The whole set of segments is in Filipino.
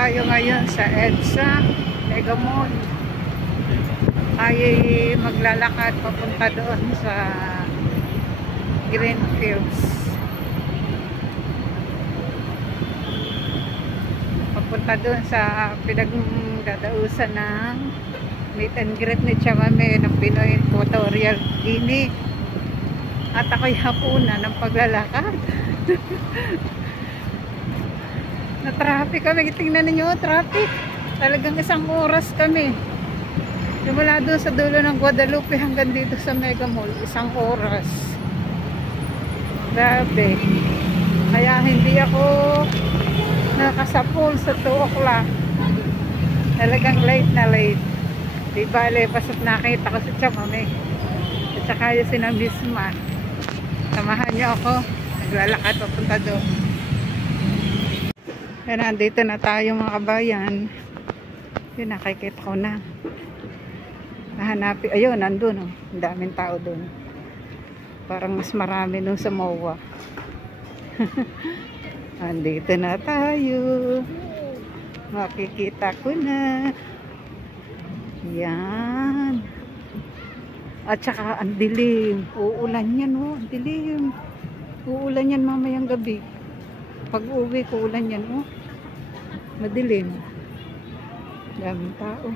tayo ngayon sa EDSA Mega Mall. Ay maglalakad papunta doon sa Greenfields. Papunta doon sa pinagdadausan ng meet and greet ni Chamame ng Pinoy Tutorial Ini. At ako'y hapunan ng paglalakad. Na traffic kami. Tingnan ninyo, traffic. Talagang 1 oras kami. Mula doon sa dulo ng Guadalupe hanggang dito sa Mega Mall. 1 oras. Grabe. Kaya hindi ako nakasapol sa 2 o'clock. Talagang late na late. Di bale, basta't nakita ko sa Chamame. At saka yung sinabisma. Samahan niyo ako. Naglalakad papunta doon. Kaya nandito na tayo mga kabayan. Yun, nakikita ko na. Nahanapin. Ayun, nandun. Oh. Ang daming tao doon. Parang mas marami doon sa MOA. Nandito na tayo. Makikita ko na. Yan. At saka ang dilim. Uulan yan, oh. Ang dilim. Uulan yan mamayang gabi. Pag uwi ko, ulan yan, oh. Madilim. Daming tao.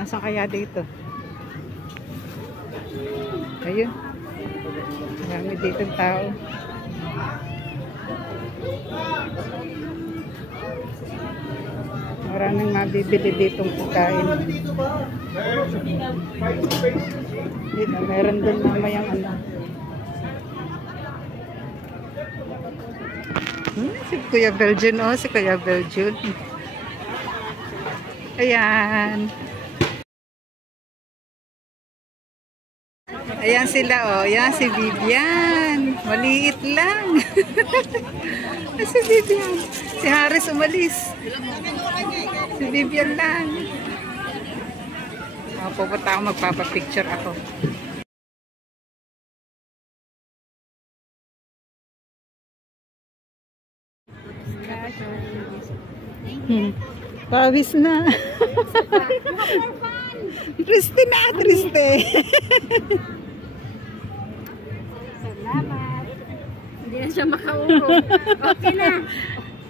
Nasaan kaya dito? Ayun. Dami dito tao. Maraming mabibili ditong pagkain. Dito, meron doon mamayang ano. Si Kuya Belgian, oh. Si Kuya Belgian. Ayan. Ayan sila, oh. Ayan si Vivian. Maliit lang. Si Vivian. Si Haris umalis. Si Vivian lang. Pupunta ako, magpapapicture ako. Pawis na. Triste na, triste. Salamat. Hindi na siya makaupo. Okay na.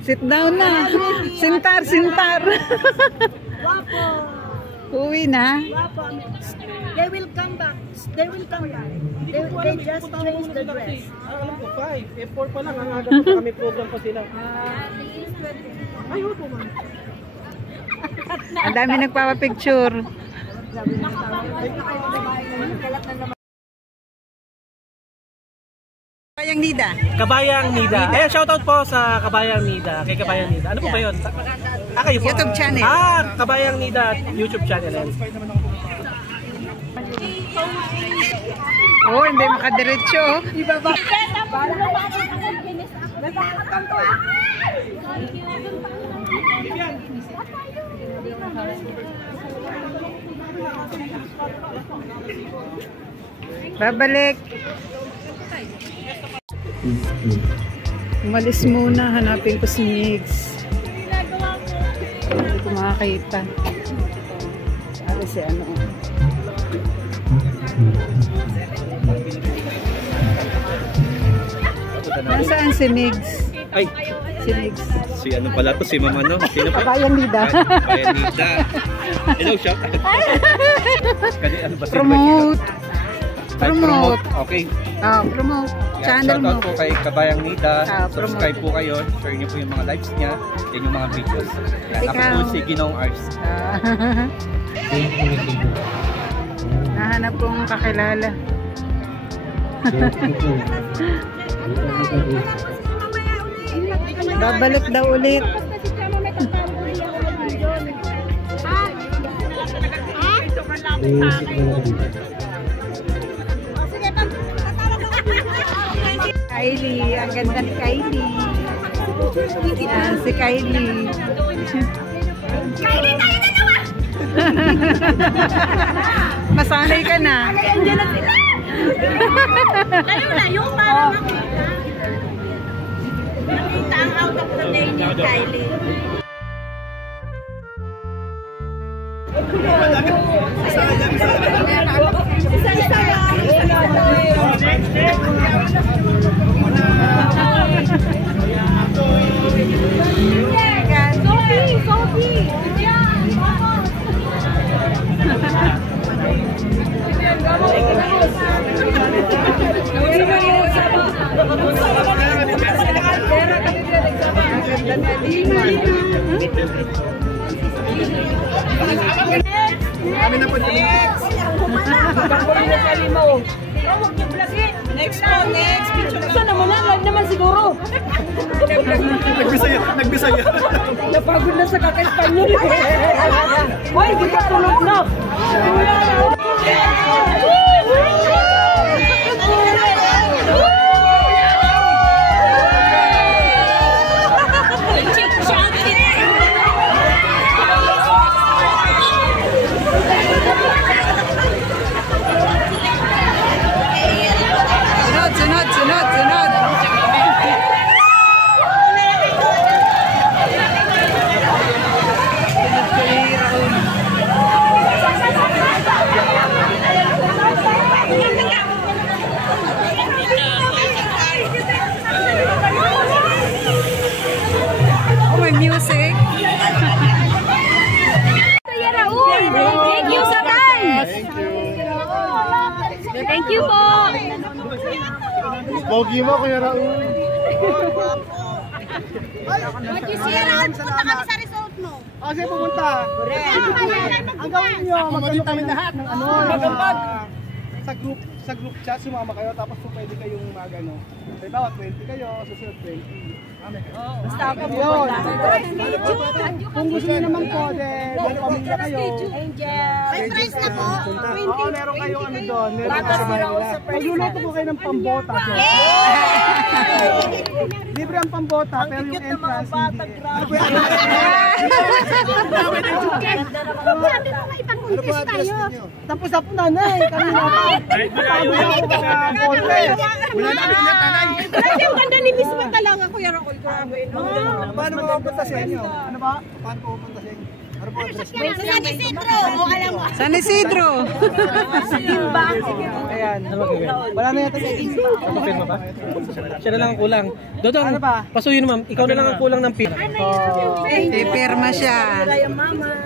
Sit down na. Sintar, sintar. Wapo. Uwi na. Wapo. They will come back. They will come back. They just changed the dress. Alam ko 5. F4 pa lang. Ang aga pa kami program pa sila. Ay, opo man. Ang dami nagpapapicture. Kabayang Nida. Kabayang Nida. Eh, shoutout po sa Kabayang Nida. Kay Kabayang Nida. Ano po ba yun? Kayo po. YouTube channel. Kabayang Nida YouTube channel. Oh, hindi makadiretso. Ibaba. Babalik. Umalis muna, hanapin ko si Migs. Hindi ko makakita. Sabi si ano. Nasaan si Migs? Ay, si Migs. si ano pala to, si Mama no? Sino pa? Kabayang Nida. Kabayang Nida. Hello, shout out. Ano ba, Promote. Ay, Promote. Okay. Promote. Yeah, Channel shout mo. out po kay Kabayang Nida. Subscribe promote. po kayo. Share niyo po yung mga lives niya. Yan yung mga videos. Yan, ako Ikaw. po si Ginong Arts. Nahanap kong kakilala. Babalik daw ulit. Kylie, ang ganda ni Kylie. Yan, si Kylie. Kylie, tayo dalawa! Masanay ka na. Andiyan na sila! Layo-layo para makita. Nakita ang out of the day ni Kylie. Kami na po. Next po, next picture. Sana mo na, live naman siguro. Nagbisaya. Napagod na sa kaka-Espanyol. Hoy, di ka tulog na. Sunod. Oh, may music. Kuya Raul, thank you so much. Thank you po. Pogi mo, Kuya Raul. Kuya Raul, punta kami sa resort mo. Kasi pumunta. Ang gawin nyo, magkano kami lahat ng ano. Sa group chat, sumama kayo, tapos kung pwede kayong magano. Halimbawa, 20 kayo, susunod 20. Basta ako yun. Kung gusto nyo naman po, then pamilya kayo. May price na po. Oo, meron kayong ano doon. Magluluto po kayo ng pambota. Libre ang pambota, pero yung entrance hindi. Ano po yung tapos na po nanay, kanina pa. Wala na kami niya nanay. Yung ganda ni Miss Mata lang ako yung Raul. Grabe. Paano pupunta sa inyo? Ano ba? Paano pupunta sa inyo? Ano po address? San Isidro. O alam mo. San Isidro. Ayan. Wala na yata sa inyo. Mapirma ba? Siya na lang ang kulang. Dodong, Ano ba? pasuyin ma'am. Ikaw na lang ang kulang ng pin. Ipirma siya. Kaya mama.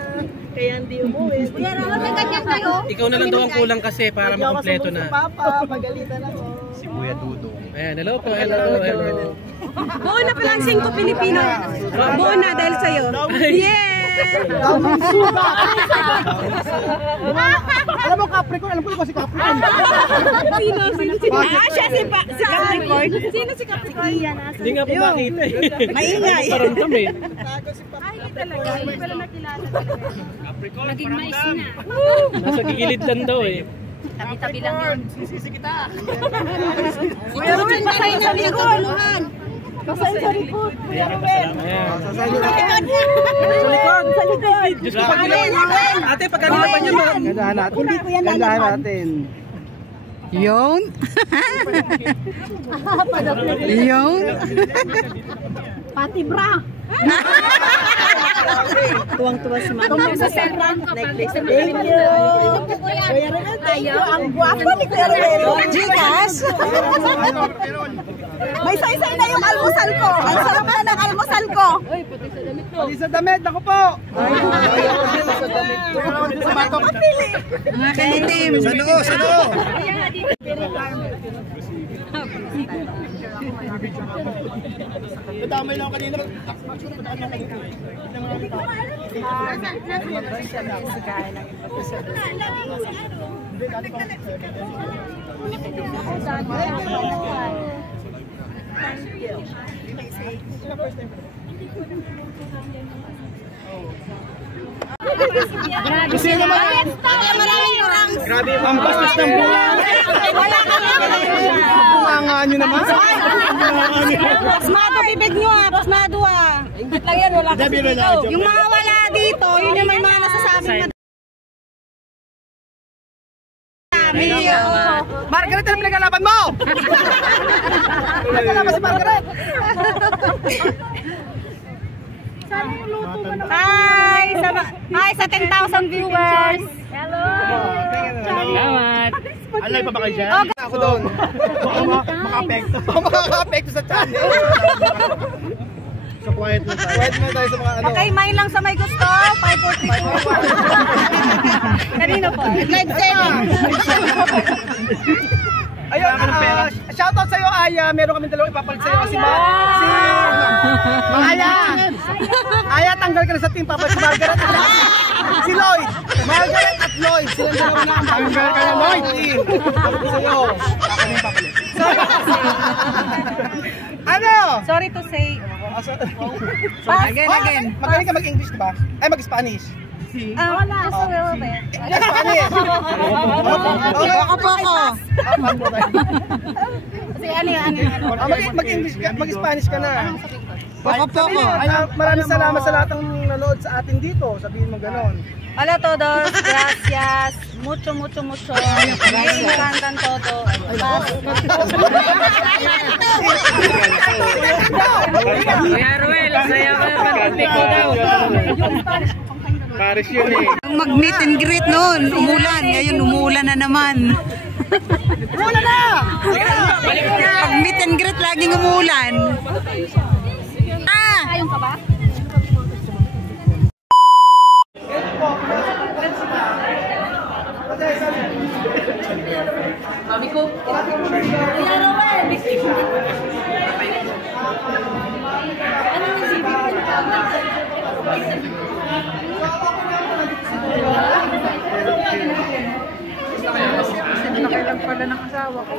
Kaya hindi umuwi. Kuya Raul, may ganyan kayo? Ikaw na lang daw ang kulang kasi para makompleto na. Papa, pagalitan ako. Si Kuya Dudong. Ayan, hello po, hello. Buo na palang 5 Pilipino. Buo na dahil sa'yo. Yeah! Alam mo Capricorn, alam ko si Capricorn. Sino siya si Capricorn? Sino si Capricorn? Hindi nga po makita eh. Maingay. Paramdam eh. Ay, talaga. Hindi pala nakilala talaga. Naging mais na. Nasa gigilid lang daw eh. Tabi-tabi lang yun. Sisisi kita. Kuya Ruben, pasayin sa likod. Pasayin sa likod. Kuya Ruben. Ayan. Sa likod. Sa likod. Sa likod. Diyos ko, pag ate, pag kanila pa niya ma'am. Gandahan natin. Gandahan natin. Yun. Yun. Pati bra. Tuwang-tuwa si Mama. Tuwang sa cellphone. Necklace. Thank you. Kuya Ruben, thank you. Ang guwapo ni Kuya Ruben. Gcash. May say-say na yung almusal ko. Ang sarap na ng almusal ko. Pati sa damit, ako po. Mga kaitim. Sa noo. Damay lang kanina. Kasi naman. Grabe ang bastos ng bunga. Wala ka Bunga nyo naman. Pasmado bibig nyo ha, pasmado ha. Ingit lang yan, wala kasi dito. Yung mga wala dito, yun yung may mga nasasabing na Margaret, ano pinagalaban Bilisan mo! Nagkala ba si Margaret? Hi sa 10,000 viewers. Hello. Salamat. Alay pa ba kayo dyan? Ako doon. Maka-apekto. Maka-apekto sa channel. So quiet mo tayo. Quiet mo tayo sa mga ano. Okay, mine lang sa may gusto. 545. Kanino po? Live selling. Ayun, shoutout sa'yo, Aya. Meron kami dalawang ipapalit sa'yo kasi Aya! Aya, tanggal ka na sa team. Papalit si Margaret. Si Lloyd. Margaret at Lloyd. Silang dalawa na ang tanggal ka na, Lloyd. Sa'yo. Ako na yung papalit. Ano? Sorry to say. Again. Magaling ka mag-English, diba? Ay, mag-Spanish. Just a little bit. Spanish. Poko. Sige, ano yan? Mag-English ka, mag-Spanish ka na. Poko. Maraming salamat sa lahat ng nanood sa atin dito. Sabihin mo ganon. Hola todos, gracias. Mucho. Me encantan todo. Kuya Ruel, saya ka pag-take ko daw. Paris yun eh. Mag-meet and greet noon. Umulan. Ngayon umulan na naman. Umulan na! Pag-meet and greet laging umulan. Ayun ka ba? Mami ko. Kuya Roel. Nakailang pala ng asawa ko.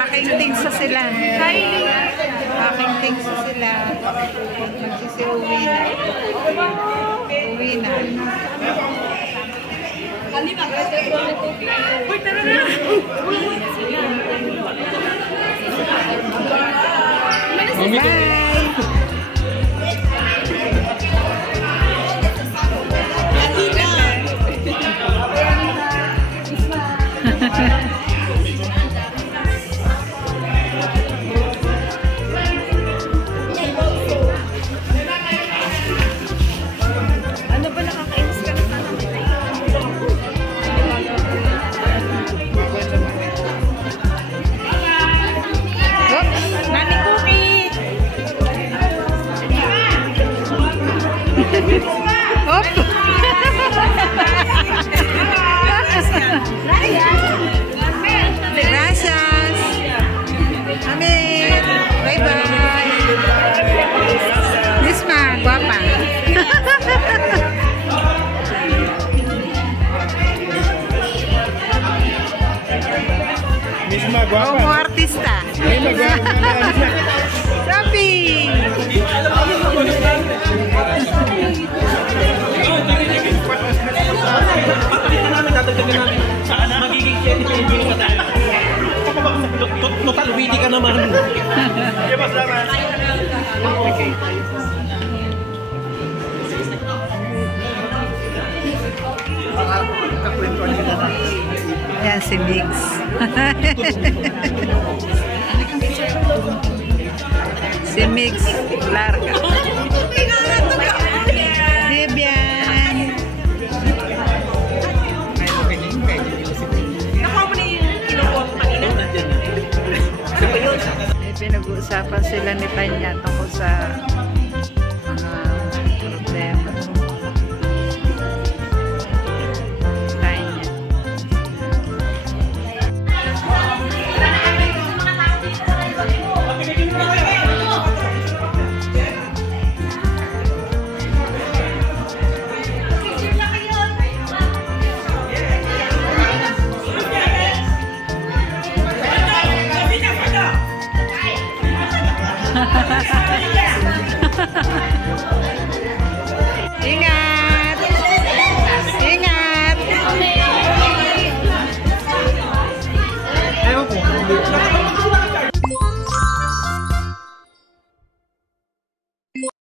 Aking tingsa sila. Aking tingsa sila. Magsisiuwi na. Uwi na. Gracias. Amin. Bye-bye. Misma, guapa. Misma, guapa. Como artista. Shopping. Magiging 10 na tayo. Total witty ka naman. Okay. Yan si Migs. Si Migs Larga.